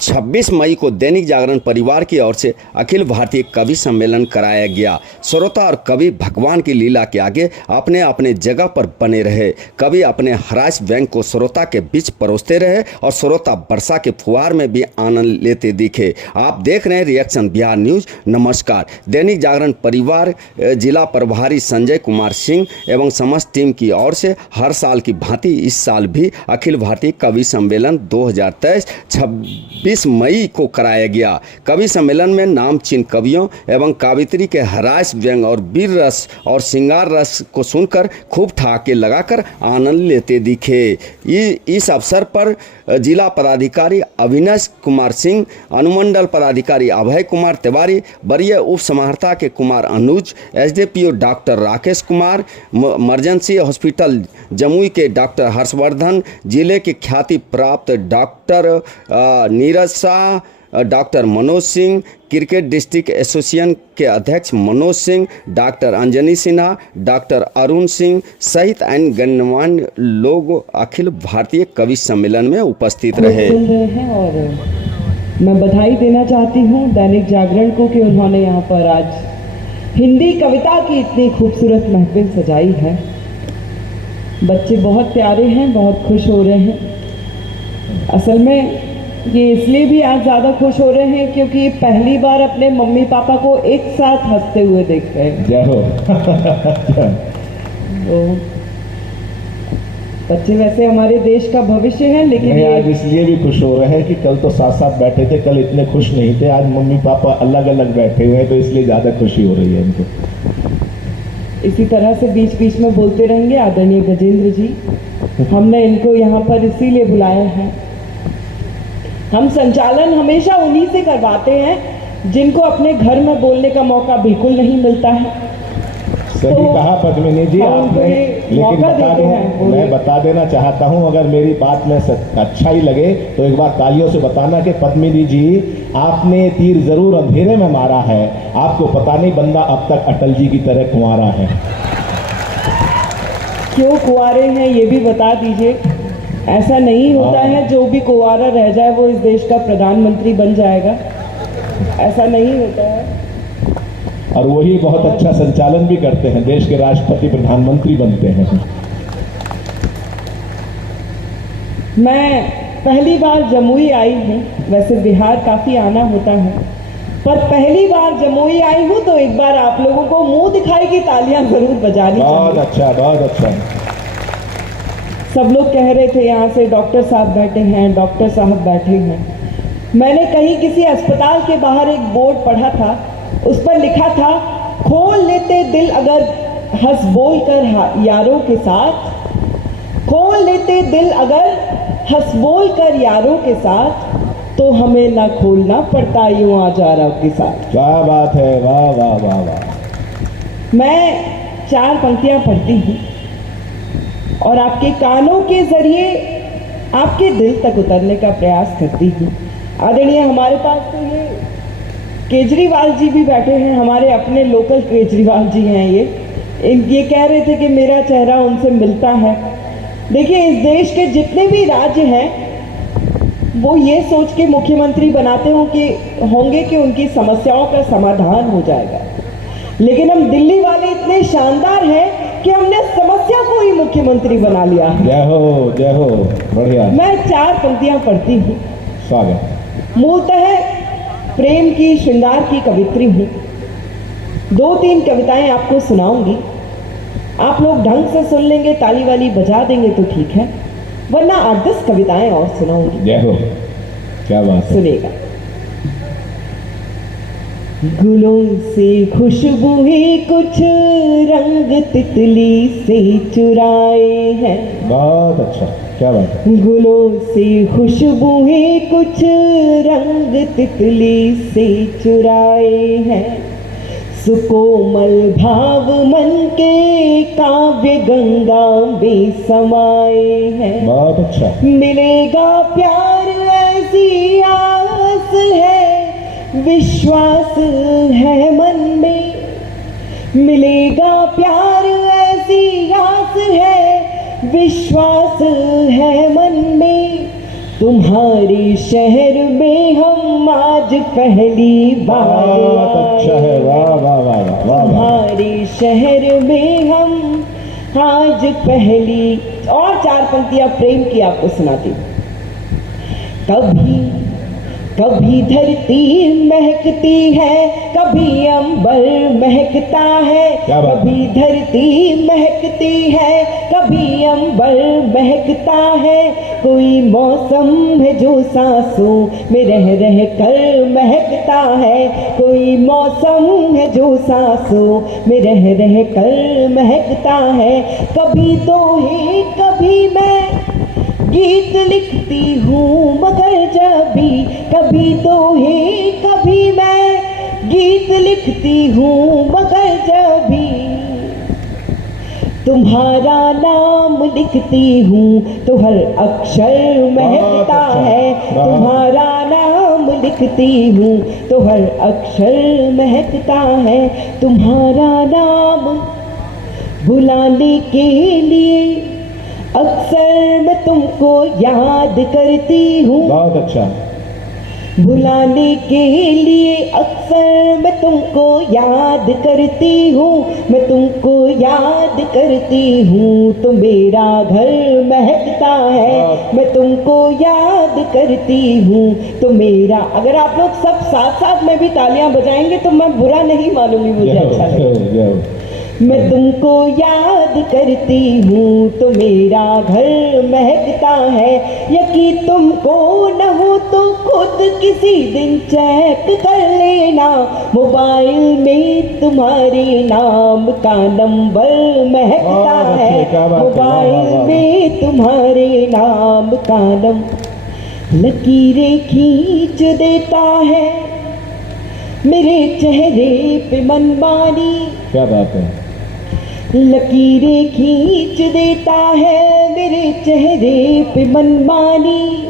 26 मई को दैनिक जागरण परिवार की ओर से अखिल भारतीय कवि सम्मेलन कराया गया। श्रोता और कवि भगवान की लीला के आगे अपने अपने जगह पर बने रहे। कवि अपने हास्य व्यंग को श्रोता के बीच परोसते रहे और श्रोता वर्षा के फुहार में भी आनंद लेते दिखे। आप देख रहे हैं रिएक्शन बिहार न्यूज। नमस्कार। दैनिक जागरण परिवार जिला प्रभारी संजय कुमार सिंह एवं समस्त टीम की ओर से हर साल की भांति इस साल भी अखिल भारतीय कवि सम्मेलन 2023 26 मई को कराया गया। कवि सम्मेलन में नामचीन कवियों एवं कवियत्री के हास्य व्यंग और वीर रस और श्रृंगार रस को सुनकर खूब ठहाके लगाकर आनंद लेते दिखे। इस अवसर पर जिला पदाधिकारी अविनाश कुमार सिंह, अनुमंडल पदाधिकारी अभय कुमार तिवारी, वरीय उप समाहर्ता के Kumar Anuj, SDPO doctor Rakesh Kumar, emergency hospital Jamui के डॉक्टर हर्षवर्धन, जिले के ख्याति प्राप्त doctor Neeraj Shah, doctor Manoj Singh, cricket district association के अध्यक्ष मनोज सिंह, डॉक्टर अंजनी सिन्हा, डॉक्टर अरुण सिंह सहित अन्य गणमान्य लोग अखिल भारतीय कवि सम्मेलन में उपस्थित रहे। और मैं बधाई देना चाहती हूँ दैनिक जागरण को कि उन्होंने यहाँ पर आज हिंदी कविता की इतनी खूबसूरत महफिल सजाई है। बच्चे बहुत प्यारे हैं, बहुत खुश हो रहे हैं। असल में ये इसलिए भी आज ज़्यादा खुश हो रहे हैं क्योंकि पहली बार अपने मम्मी पापा को एक साथ हंसते हुए देख रहे हैं। जय हो। तो बच्चे वैसे हमारे देश का भविष्य है, लेकिन आज इसलिए भी खुश हो रहे हैं कि कल तो साथ साथ बैठे थे, कल इतने खुश नहीं थे। आज मम्मी पापा अलग अलग बैठे हुए हैं तो इसलिए ज़्यादा खुशी हो रही है इनको। इसी तरह से बीच बीच में बोलते रहेंगे आदरणीय गजेंद्र जी। हमने इनको यहाँ पर इसीलिए बुलाया है। हम संचालन हमेशा उन्हीं से करवाते हैं जिनको अपने घर में बोलने का मौका बिल्कुल नहीं मिलता है। सही तो कहा पद्मिनी जी आपने, लेकिन मैं बता देना चाहता हूं, अगर मेरी बात में अच्छा ही लगे तो एक बार तालियों से बताना कि पद्मिनी जी आपने तीर जरूर अंधेरे में मारा है। आपको पता नहीं बंदा अब तक अटल जी की तरह कुंवारा है। क्यों कुंवारे हैं ये भी बता दीजिए। ऐसा नहीं होता है जो भी कुंवारा रह जाए वो इस देश का प्रधानमंत्री बन जाएगा, ऐसा नहीं होता है। और वही बहुत अच्छा संचालन भी करते हैं, देश के राष्ट्रपति प्रधानमंत्री बनते हैं। मैं पहली बार जमुई आई हूँ। वैसे बिहार काफ़ी आना होता है, पर पहली बार जमुई आई हूँ तो एक बार आप लोगों को मुंह दिखाई की तालियां जरूर बजानी। बहुत अच्छा, बहुत अच्छा। सब लोग कह रहे थे यहाँ से डॉक्टर साहब बैठे हैं, डॉक्टर साहब बैठे हैं। मैंने कहीं किसी अस्पताल के बाहर एक बोर्ड पढ़ा था, उस पर लिखा था, खोल लेते दिल अगर हंस बोल कर यारों के साथ, खोल लेते दिल अगर हंस बोल कर यारों के साथ, तो हमें ना खोलना पड़ता यूं आजारों के साथ। क्या बात है, वाह वाह वाह वाह। मैं 4 पंक्तियां पढ़ती हूँ और आपके कानों के जरिए आपके दिल तक उतरने का प्रयास करती हूँ। आदरणीय हमारे पास तो ये केजरीवाल जी भी बैठे हैं, हमारे अपने लोकल केजरीवाल जी हैं। ये कह रहे थे कि मेरा चेहरा उनसे मिलता है। देखिए, इस देश के जितने भी राज्य हैं वो ये सोच के मुख्यमंत्री बनाते होंगे कि उनकी समस्याओं का समाधान हो जाएगा, लेकिन हम दिल्ली वाले इतने शानदार हैं कि हमने समस्या को ही मुख्यमंत्री बना लिया। जय हो, जय हो, बढ़िया। मैं 4 पंक्तियां पढ़ती हूँ। स्वागत। मूलतः प्रेम की, श्रृंगार की कवित्री हूँ। 2-3 कविताएं आपको सुनाऊंगी। आप लोग ढंग से सुन लेंगे, ताली वाली बजा देंगे तो ठीक है, वरना 8-10 कविताएं और सुनाऊंगी। जय हो, क्या बात है। सुनेगा। गुलों से खुशबू ही कुछ रंग तितली से चुराए हैं। बहुत अच्छा, क्या बात है। गुलों से खुशबू ही कुछ रंग तितली से चुराए हैं। सुकोमल भाव मन के काव्य गंगा में समाए हैं। बहुत अच्छा। मिलेगा प्यार ऐसी आस है, विश्वास है मन में। मिलेगा प्यार ऐसी आस है, विश्वास है मन में। तुम्हारे शहर में हम आज पहली बार बहुत अच्छा है, वाह वाह वाह वाह वाह वाह। तुम्हारे शहर में हम आज पहली, और 4 पंक्तियां प्रेम की आपको सुनाती हूँ। कभी कभी धरती महकती है, कभी अंबर महकता है, क्या बात है? कभी धरती महकती है, कभी अंबर महकता है। कोई मौसम है जो सांसों में रह रह कर महकता है, कोई मौसम है जो सांसों में रह रह कर महकता है। कभी दोहे कभी मैं गीत लिखती हूँ, मगर जब भी कभी दोहे कभी मैं गीत लिखती हूँ, मगर जब भी तुम्हारा नाम लिखती हूँ तो हर अक्षर महकता है। तुम्हारा नाम लिखती हूँ तो हर अक्षर महकता है। तुम्हारा नाम बुलाने के लिए अक्सर मैं तुमको याद करती हूँ, बहुत अच्छा। बुलाने के लिए अक्सर मैं तुमको याद करती हूँ, मैं तुमको याद करती हूँ तो मेरा घर महकता है। मैं तुमको याद करती हूँ तो मेरा, अगर आप लोग सब साथ साथ में भी तालियां बजाएंगे तो मैं बुरा नहीं मानूंगी, मुझे अच्छा लगेगा। मैं तुमको याद करती हूँ तो मेरा घर महकता है। यकीन तुमको न हो तो खुद किसी दिन चेक कर लेना, मोबाइल में तुम्हारे नाम का नंबर महकता है। मोबाइल में तुम्हारे नाम का नंबर लकीरें खींच देता है मेरे चेहरे पे मनमानी। क्या बात है। लकीरें खींच देता है मेरे चेहरे पे मनमानी।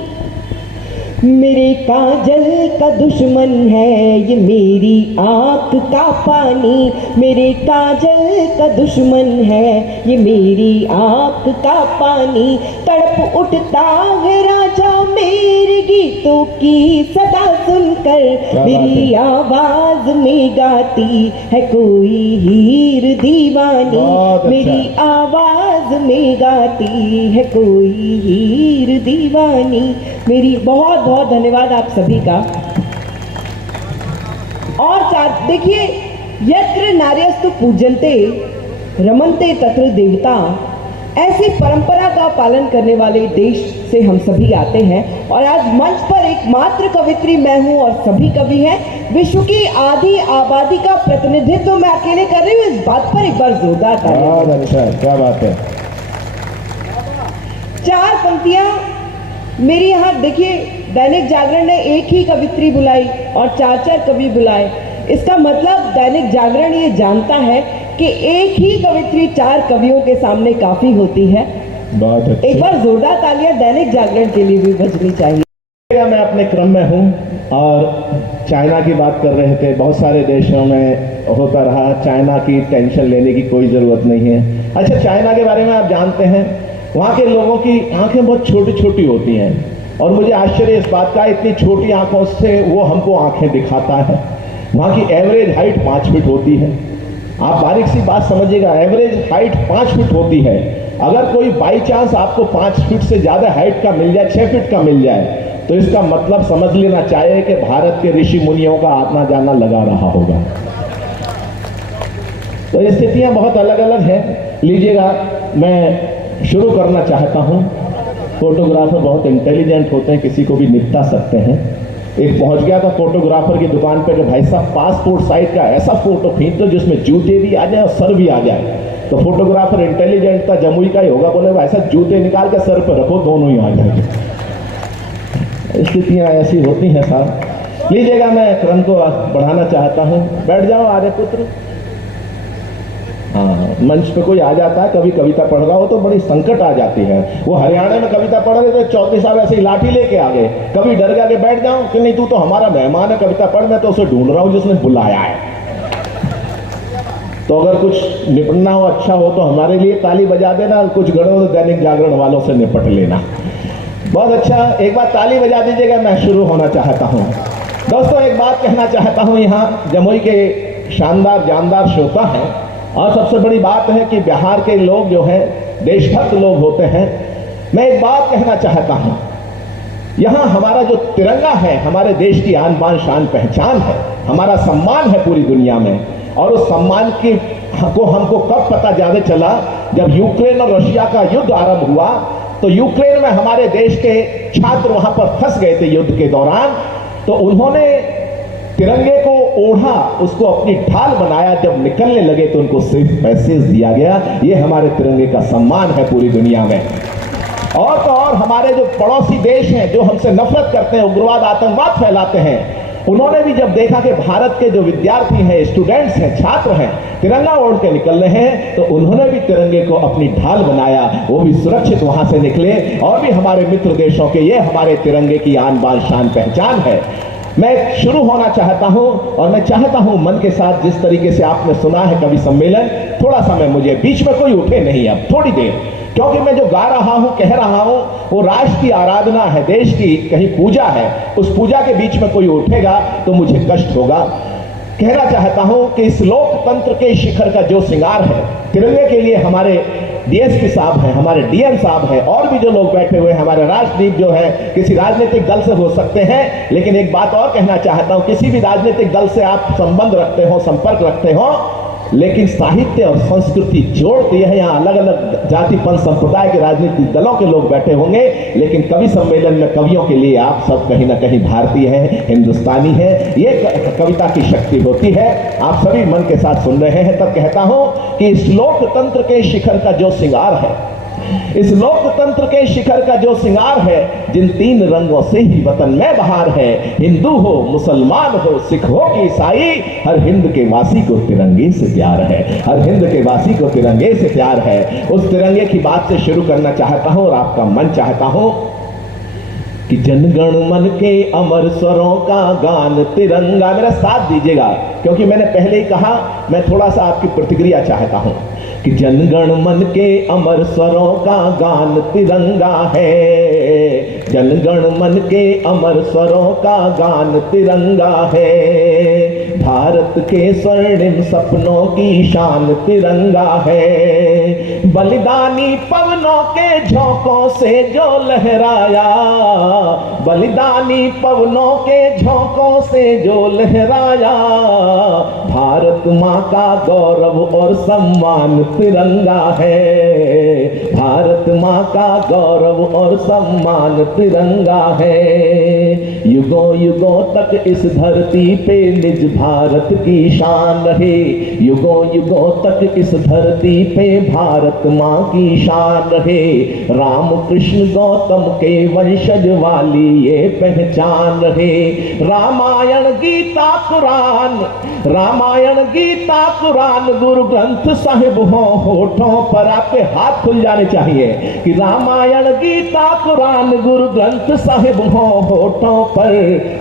मेरे काजल का दुश्मन है ये मेरी आँख का पानी, मेरे काजल का दुश्मन है ये मेरी आँख का पानी। तड़प उठता है राजा मेरे गीतों की सदा सुनकर, मेरी आवाज में गाती है कोई हीर दीवानी, मेरी आवाज में गाती है कोई हीर दीवानी। मेरी बहुत बहुत धन्यवाद आप सभी का। और देखिए, यत्र नार्यस्तु पूज्यन्ते रमन्ते तत्र देवता, ऐसी परंपरा का पालन करने वाले देश से हम सभी आते हैं। और आज मंच पर एकमात्र कवित्री मैं हूं और सभी कवि हैं। विश्व की आधी आबादी का प्रतिनिधित्व मैं अकेले कर रही हूँ, इस बात पर एक बार जोरदार तालियां। बहुत अच्छा, क्या बात है। 4 पंक्तियां मेरी यहाँ देखिए, दैनिक जागरण ने एक ही कवित्री बुलाई और 4 कवि बुलाए। इसका मतलब दैनिक जागरण ये जानता है कि एक ही कवित्री 4 कवियों के सामने काफी होती है। बहुत अच्छा। एक बार जोरदार तालियां दैनिक जागरण के लिए भी बजनी चाहिए। मैं अपने क्रम में हूँ और चाइना की बात कर रहे थे। बहुत सारे देशों में होता रहा, चाइना की टेंशन लेने की कोई ज़रूरत नहीं है। अच्छा, चाइना के बारे में आप जानते हैं, वहाँ के लोगों की आंखें बहुत छोटी छोटी होती हैं और मुझे आश्चर्य इस बात का, इतनी छोटी आंखों से वो हमको आंखें दिखाता है। वहाँ की एवरेज हाइट 5 फीट होती है। आप बारीक सी बात समझिएगा, एवरेज हाइट 5 फीट होती है। अगर कोई बाई चांस आपको 5 फीट से ज़्यादा हाइट का मिल जाए, 6 फीट का मिल जाए, तो इसका मतलब समझ लेना चाहिए कि भारत के ऋषि मुनियों का आना जाना लगा रहा होगा। तो स्थितियाँ बहुत अलग अलग हैं। लीजिएगा, मैं शुरू करना चाहता हूँ। फोटोग्राफर बहुत इंटेलिजेंट होते हैं, किसी को भी निपटा सकते हैं। एक पहुंच गया था फोटोग्राफर की दुकान पे कि भाई साहब पासपोर्ट साइज का ऐसा फोटो खींच दो जिसमें जूते भी आ जाए और सर भी आ जाए। तो फोटोग्राफर इंटेलिजेंट था, जमुई का ही होगा, बोले ऐसा जूते निकाल के सर पर रखो, दोनों ही आ जाएंगे। स्थितियाँ ऐसी होती हैं साहब। लीजिएगा, मैं क्रम को बढ़ाना चाहता हूँ। बैठ जाओ आर्य पुत्र। हाँ, मंच पे कोई आ जाता है, कभी कविता पढ़ रहा हो तो बड़ी संकट आ जाती है। वो हरियाणा में कविता पढ़ रहे थे, चौधरी साहब ऐसे ही लाठी लेके आ गए। कभी डर गया कि बैठ जाऊं कि नहीं, तू तो हमारा मेहमान है, कविता पढ़, मैं तो उसे ढूंढ रहा हूं जिसने बुलाया है। तो अगर कुछ निपटना हो, अच्छा हो तो हमारे लिए ताली बजा देना, कुछ गड़ो तो दैनिक जागरण वालों से निपट लेना। बहुत अच्छा, एक बार ताली बजा दीजिएगा, मैं शुरू होना चाहता हूँ। दोस्तों एक बात कहना चाहता हूँ, यहाँ जमुई के शानदार जानदार श्रोता हैं, और सबसे बड़ी बात है कि बिहार के लोग जो हैं देशभक्त लोग होते हैं। मैं एक बात कहना चाहता हूँ, यहाँ हमारा जो तिरंगा है हमारे देश की आन बान शान पहचान है, हमारा सम्मान है पूरी दुनिया में। और उस सम्मान की को हमको कब पता ज्यादा चला, जब यूक्रेन और रशिया का युद्ध आरंभ हुआ। तो यूक्रेन में हमारे देश के छात्र वहां पर फंस गए थे युद्ध के दौरान, तो उन्होंने तिरंगे को ओढ़ा, उसको अपनी ढाल बनाया। जब निकलने लगे तो उनको सिर्फ मैसेज दिया गया, ये हमारे तिरंगे का सम्मान है पूरी दुनिया में। और तो और हमारे जो पड़ोसी देश हैं जो हमसे नफरत करते हैं, उग्रवाद आतंकवाद फैलाते हैं, उन्होंने भी जब देखा कि भारत के जो विद्यार्थी हैं, स्टूडेंट्स हैं, छात्र हैं, तिरंगा ओढ़ के निकल रहे हैं, तो उन्होंने भी तिरंगे को अपनी ढाल बनाया, वो भी सुरक्षित वहां से निकले। और भी हमारे मित्र देशों के ये हमारे तिरंगे की आन बान शान पहचान है। मैं शुरू होना चाहता हूं, और मैं चाहता हूं मन के साथ, जिस तरीके से आपने सुना है कवि सम्मेलन, थोड़ा समय मुझे बीच में कोई उठे नहीं अब थोड़ी देर, क्योंकि मैं जो गा रहा हूं, कह रहा हूं, वो राष्ट्र की आराधना है, देश की कहीं पूजा है। उस पूजा के बीच में कोई उठेगा तो मुझे कष्ट होगा। कहना चाहता हूं कि इस लोकतंत्र के शिखर का जो श्रृंगार है, तिरंगे के लिए हमारे डीएसपी साहब हैं, हमारे डीएम साहब हैं, और भी जो लोग बैठे हुए हैं, हमारे राजनीतिक जो है किसी राजनीतिक दल से हो सकते हैं। लेकिन एक बात और कहना चाहता हूं, किसी भी राजनीतिक दल से आप संबंध रखते हो, संपर्क रखते हो, लेकिन साहित्य और संस्कृति जोड़ती है। यहाँ अलग अलग जाति पंथ संप्रदाय के राजनीतिक दलों के लोग बैठे होंगे, लेकिन कवि सम्मेलन में कवियों के लिए आप सब कहीं ना कहीं भारतीय हैं, हिंदुस्तानी है। ये कविता की शक्ति होती है। आप सभी मन के साथ सुन रहे हैं, तब कहता हूं कि इस लोकतंत्र के शिखर का जो श्रृंगार है, इस लोकतंत्र के शिखर का जो श्रृंगार है, जिन तीन रंगों से ही वतन में बहार है, हिंदू हो, मुसलमान हो, सिख हो कि ईसाई, हर हिंद के वासी को तिरंगे से प्यार है, हर हिंद के वासी को तिरंगे से प्यार है। उस तिरंगे की बात से शुरू करना चाहता हूं, और आपका मन चाहता हूं कि जनगण मन के अमर स्वरों का गान तिरंगा। मेरा साथ दीजिएगा, क्योंकि मैंने पहले ही कहा, मैं थोड़ा सा आपकी प्रतिक्रिया चाहता हूं कि जनगण मन के अमर स्वरों का गान तिरंगा है, जनगण मन के अमर स्वरों का गान तिरंगा है, भारत के स्वर्णिम सपनों की शान तिरंगा है, बलिदानी पवनों के झोंकों से जो लहराया, बलिदानी पवनों के झोंकों से जो लहराया, भारत माँ का गौरव और सम्मान तिरंगा है, भारत माँ का गौरव और सम्मान तिरंगा है। युगों युगों तक इस धरती पे निज भारत की शान रहे, युगों युगों तक इस धरती पे भारत माँ की शान रहे, राम कृष्ण गौतम के वंशज वाली ये पहचान रहे। रामायण गीता कुरान, रामायण गीता कुरान गुरु ग्रंथ साहिब हो, होठों पर आपके हाथ खुल जाने चाहिए कि रामायण गीता कुरान गुरु ग्रंथ साहिब हो, होठों पर,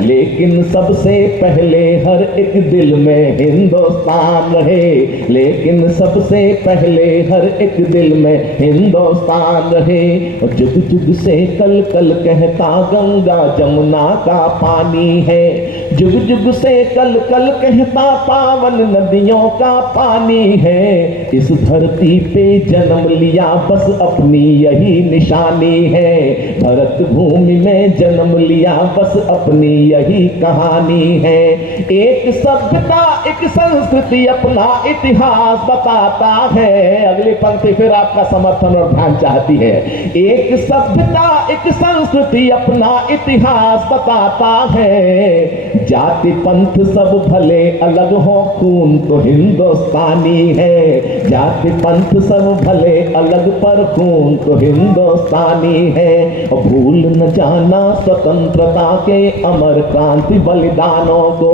लेकिन सबसे पहले हर एक दिल में हिंदुस्तान रहे, लेकिन सबसे पहले हर एक दिल में हिंदुस्तान रहे। और जुग जुग से कल कल कहता गंगा जमुना का पानी है, जुग जुग से कल कल कहता पावन नदियों का पानी है, इस धरती पे जन्म लिया बस अपनी यही निशानी है, भरत भूमि में जन्म लिया बस अपनी यही कहानी है। एक सभ्यता एक संस्कृति अपना इतिहास बताता है, अगली पंक्ति फिर आपका समर्थन और ध्यान चाहती है। एक सभ्यता एक संस्कृति अपना इतिहास बताता है, जाति पंथ सब भले अलग हो खून तो हिंदुस्तानी है, जाति पंथ सब भले अलग पर खून तो हिंदुस्तानी है। और भूल न जाना स्वतंत्रता के अमर क्रांति बलिदानों को,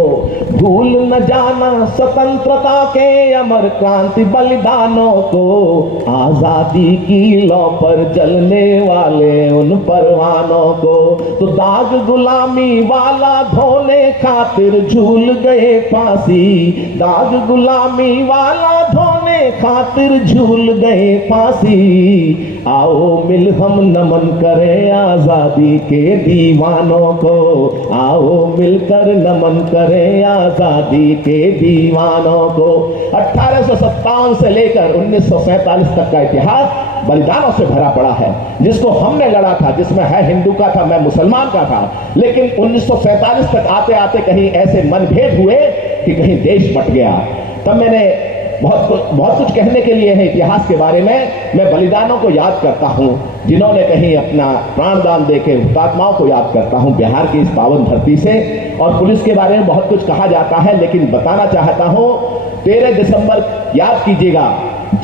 भूल न जाना स्वतंत्रता के अमर क्रांति बलिदानों को, आजादी की लौ पर जलने वाले उन परवानों को, तो दाग गुलामी वाला धोने खातिर झूल गए फांसी, दाग गुलामी वाला धोने खातिर झूल गए फांसी, आओ मिल हम नमन करें आजादी के दीवानों को, आओ मिलकर नमन करें आजादी के दीवानों को। 1857 से लेकर 1947 तक का इतिहास बलिदानों से भरा पड़ा है, जिसको हमने लड़ा था, जिसमें है हिंदू का था, मैं मुसलमान का था, लेकिन 1947 तक आते आते कहीं ऐसे मनभेद हुए कि कहीं देश बट गया। तब मैंने बहुत कुछ कहने के लिए है इतिहास के बारे में। मैं बलिदानों को याद करता हूं, जिन्होंने कहीं अपना प्राणदान देके हुतात्माओं को याद करता हूं बिहार की इस पावन धरती से। और पुलिस के बारे में बहुत कुछ कहा जाता है, लेकिन बताना चाहता हूं 13 दिसंबर याद कीजिएगा,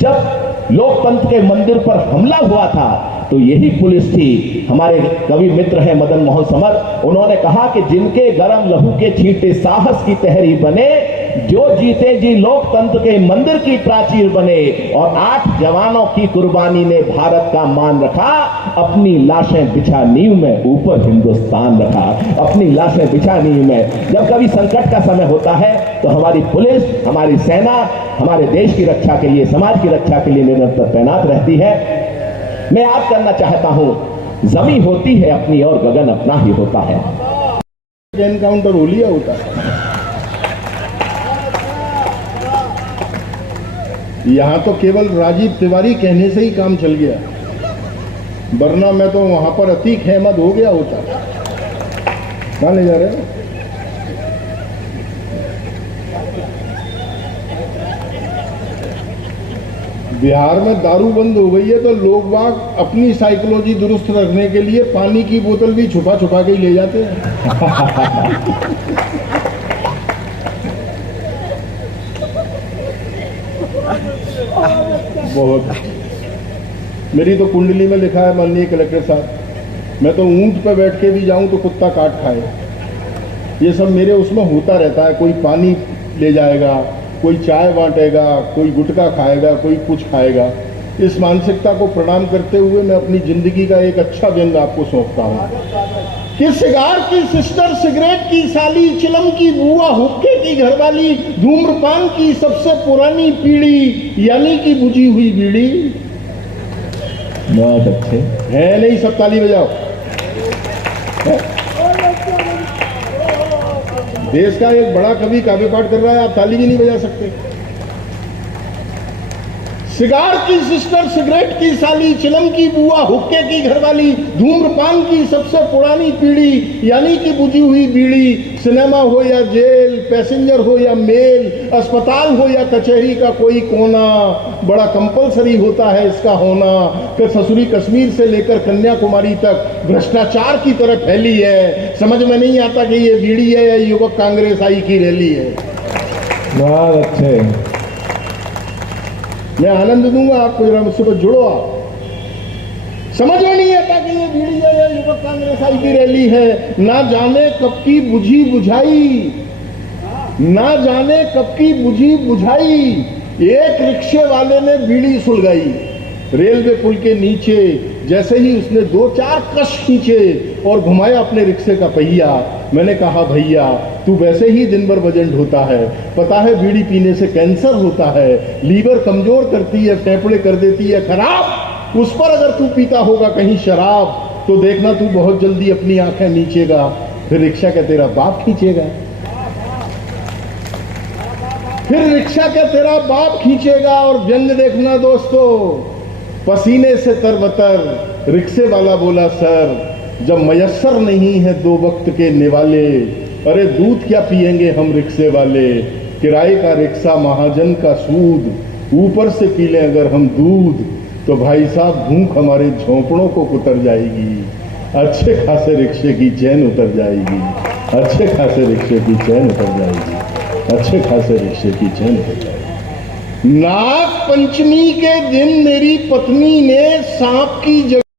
जब लोकतंत्र के मंदिर पर हमला हुआ था तो यही पुलिस थी। हमारे कवि मित्र हैं मदन मोहन समर, उन्होंने कहा कि जिनके गरम लहू के छींटे साहस की तहरी बने, जो जीते जी लोकतंत्र के मंदिर की प्राचीर बने, और 8 जवानों की कुर्बानी ने भारत का मान रखा, अपनी लाशें बिछा नींव में ऊपर हिंदुस्तान रखा, अपनी लाशें बिछा नींव में। जब कभी संकट का समय होता है तो हमारी पुलिस, हमारी सेना हमारे देश की रक्षा के लिए, समाज की रक्षा के लिए निरंतर तैनात रहती है। मैं याद करना चाहता हूं, जमीन होती है अपनी और गगन अपना ही होता है। एनकाउंटर हो लिया होता है, यहां तो केवल राजीव तिवारी कहने से ही काम चल गया, वरना मैं तो वहां पर अतीक अहमद हो गया होता। कहां ले जा रहे हैं? बिहार में दारू बंद हो गई है तो लोग बाग अपनी साइकोलॉजी दुरुस्त रखने के लिए पानी की बोतल भी छुपा छुपा के ही ले जाते हैं। बहुत। मेरी तो कुंडली में लिखा है माननीय कलेक्टर साहब, मैं तो ऊंट पे बैठ के भी जाऊं तो कुत्ता काट खाए। ये सब मेरे उसमें होता रहता है, कोई पानी ले जाएगा, कोई चाय बांटेगा, कोई गुटखा खाएगा, कोई कुछ खाएगा। इस मानसिकता को प्रणाम करते हुए मैं अपनी जिंदगी का एक अच्छा व्यंग आपको सौंपता हूँ कि सिगार की सिस्टर, सिगरेट की साली, चिलम की बुआ, हुक्के की घरवाली, धूम्रपान की सबसे पुरानी पीढ़ी, यानी कि बुझी हुई बीड़ी। बहुत अच्छे है नहीं, सब ताली बजाओ। देश का एक बड़ा कवि काव्य पाठ कर रहा है, आप ताली भी नहीं बजा सकते। सिगार की सिस्टर, सिगरेट की साली, चिलम की बुआ, हुक्के की घरवाली, धूम्रपान की सबसे पुरानी पीढ़ी, यानी कि बुझी हुई बीड़ी। सिनेमा हो या जेल, पैसेंजर हो या मेल, अस्पताल हो या कचहरी का कोई कोना, बड़ा कंपलसरी होता है इसका होना। कि ससुरी कश्मीर से लेकर कन्याकुमारी तक भ्रष्टाचार की तरफ फैली है। समझ में नहीं आता कि ये बीड़ी है या युवक कांग्रेस आई की रैली है। बहुत अच्छे। मैं आनंद दूंगा आपको, जरा मुझसे तो जुड़ो आप। समझ में नहीं आता कि ये बीड़ी है या युवक कांग्रेस आई की रैली है। ना जाने कब की बुझी बुझाई, ना जाने कब की बुझी बुझाई, एक रिक्शे वाले ने बीड़ी सुलगाई। रेलवे पुल के नीचे जैसे ही उसने 2-4 कश खींचे और घुमाया अपने रिक्शे का पहिया, मैंने कहा भैया तू वैसे ही दिन भर वजन ढोता है, पता है बीड़ी पीने से कैंसर होता है, लीवर कमजोर करती है, फेफड़े कर देती है खराब। उस पर अगर तू पीता होगा कहीं शराब तो देखना तू बहुत जल्दी अपनी आंखें नीचेगा, फिर रिक्शा का तेरा बाप खींचेगा, फिर रिक्शा का तेरा बाप खींचेगा। और व्यंग देखना दोस्तों, पसीने से तरबतर रिक्शे वाला बोला सर जब मयस्सर नहीं है 2 वक्त के निवाले, अरे दूध क्या पिएंगे हम रिक्शे वाले, किराए का रिक्शा महाजन का सूद, ऊपर से पी लें अगर हम दूध तो भाई साहब भूख हमारे झोंपड़ों को उतर जाएगी, अच्छे खासे रिक्शे की चैन उतर जाएगी, अच्छे खासे रिक्शे की चैन उतर जाएगी, अच्छे खासे रिक्शे की चैन उतर जाएगी। नाग पंचमी के दिन मेरी पत्नी ने सांप की जगह